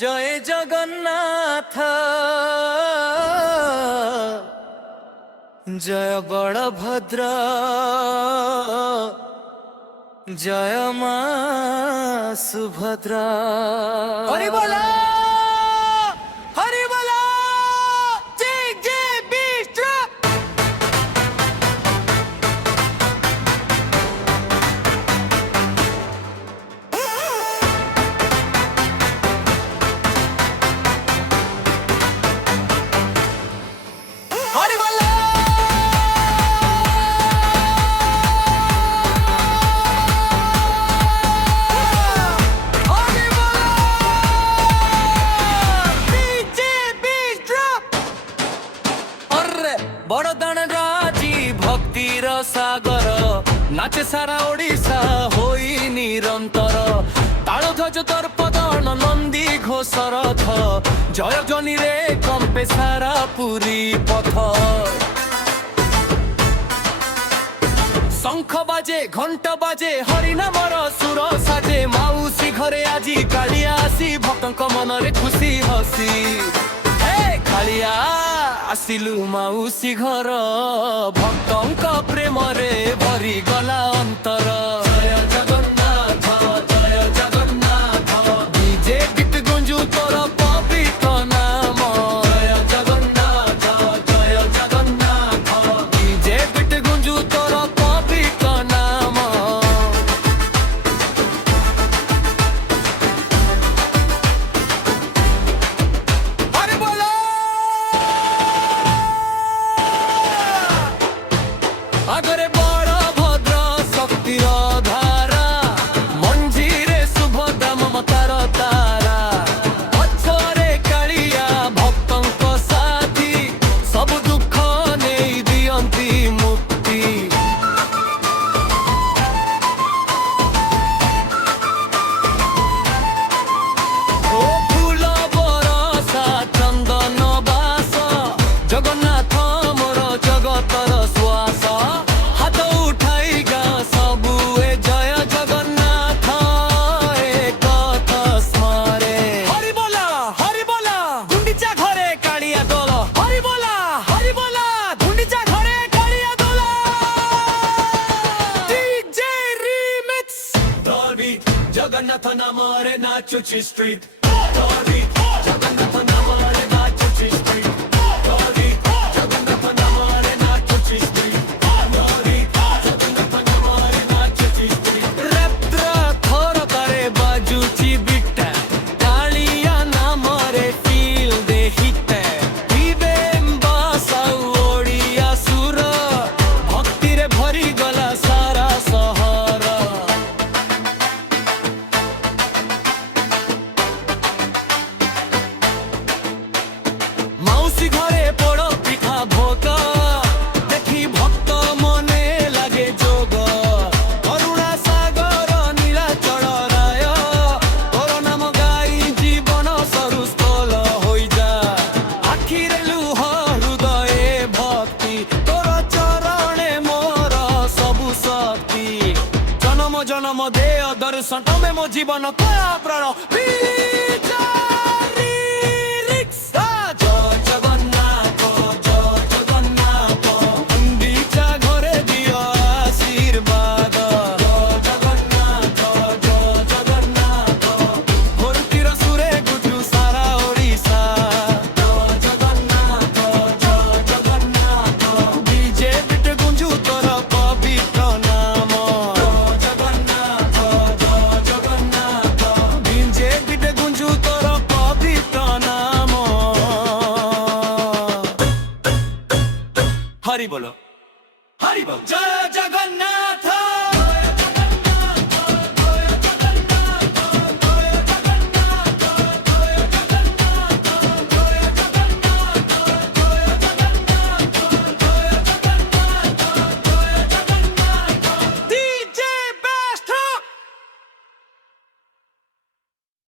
জয় জগন্নাথ জয় বড়ভদ্র জয় মা সুভদ্রা। হরি বলা হরি বলা জয় জয় বিষ্ণু। হরি বলা বড়দান রাজি ভক্তির সাগর নাচে সারা ওড়িশা হই নিরন্তর। তাল ধ্বজ তর্পদন নন্দী ঘোষ রথ জয় জনিরে কম্পে সারা পুরী পথ। শঙ্খ বাজে ঘণ্ট বাজে হরিনামর সুর সাজে মাউসী ঘরে আজি কাଳିଆ আসি ভক্তଙ୍କ মନରେ খুশি হসি। কাଳିଆ ଆସିଲୁ ମାଉସୀ ଘର ଭକ୍ତଙ୍କ ପ୍ରେମରେ ଭରିଗଲା ଅନ୍ତର। ଜୟ ଜଗନ୍ନାଥ ଜୟ ଜଗନ୍ନାଥ ଡିଜେ ଗୀତ ଗୁଞ୍ଜୁ ତୋର ପବିତ୍ର ନାମ। ଜୟ ଜଗନ୍ନାଥ ଜୟ ଜଗନ୍ନାଥ ଡିଜେ ଗୀତ ଗୁଞ୍ଜୁ ତୋର ପବିତ୍ର ନାମ। ହରି ବୋଲ আগরে বড় ভদ্র শক্তির ধারা মঞ্জিরে সুভদ্রা মমতার তারা। পছরে কাଳିଆ ভক্তଙ୍କ সাথী ସବୁ দুঃখ নেই দিয়ନ୍ତି মুক্তি। ও ফুল বরসা চন্দন বাস জগন্নাথ মোর জগতর শ্বাস। হাত উঠাই গা সবু এ জয় জগন্নাথ এ কথা স্মরে। হরি বলা গুন্ডিচা ঘরে কাଳିଆ দোল। হরি বলা গুন্ডিচা ঘরে কাଳିଆ দোল। ডিজে রিমিক্স দরবি জগন্নাথ নামরে নাচুচি স্ট্রিট। দরবি জগন্নাথ নামরে নাচুচি স্ট্রিট। দরবি জগন্নাথ নামরে নাচুচি স্ট্রিট। দরবি জগন্নাথ নামরে নাচুচি স্ট্রিট। রাত্র থর তারে বাজুচি বিটা কাଳିଆ নামরে ফিল দে হিতে। দিবে বাসাউ ওড়িয়া সুর ভক্তিরে ভরি গলা সারা সহর। মাউসী ঘরে পোড় পিঠা ভোগ দেখি ভক্ত মনে লাগে যোগ। করুণা সাগর নীলাচল রায় তোর নাম গাই জীবন সরু স্থল হই যা। আখিরে লুহ হৃদয়ে ভক্তি তোর চরণে মোর সবু শক্তি। জনম জনম দেয় দর্শন তমে মো জীবন কয়া প্রাণ। বিচারি রিক্সা জয় জগন্নাথ জয় জগন্নাথ গুন্ডিচা ঘরে দিও আশীর্বাদ। জয় জগন্নাথ জয় জগন্নাথ ভক্তির সুরে গুজু সারা ওড়িশা। জয় জগন্নাথ জয় জগন্নাথ ডিজে বিট গুঞ্জু তোর পবিত্র নাম। জয় জগন্নাথ জয় জগন্নাথ ডিজে বিট গুঞ্জু তোর পবিত্র নাম। হরি বলো জয় জগন্নাথ।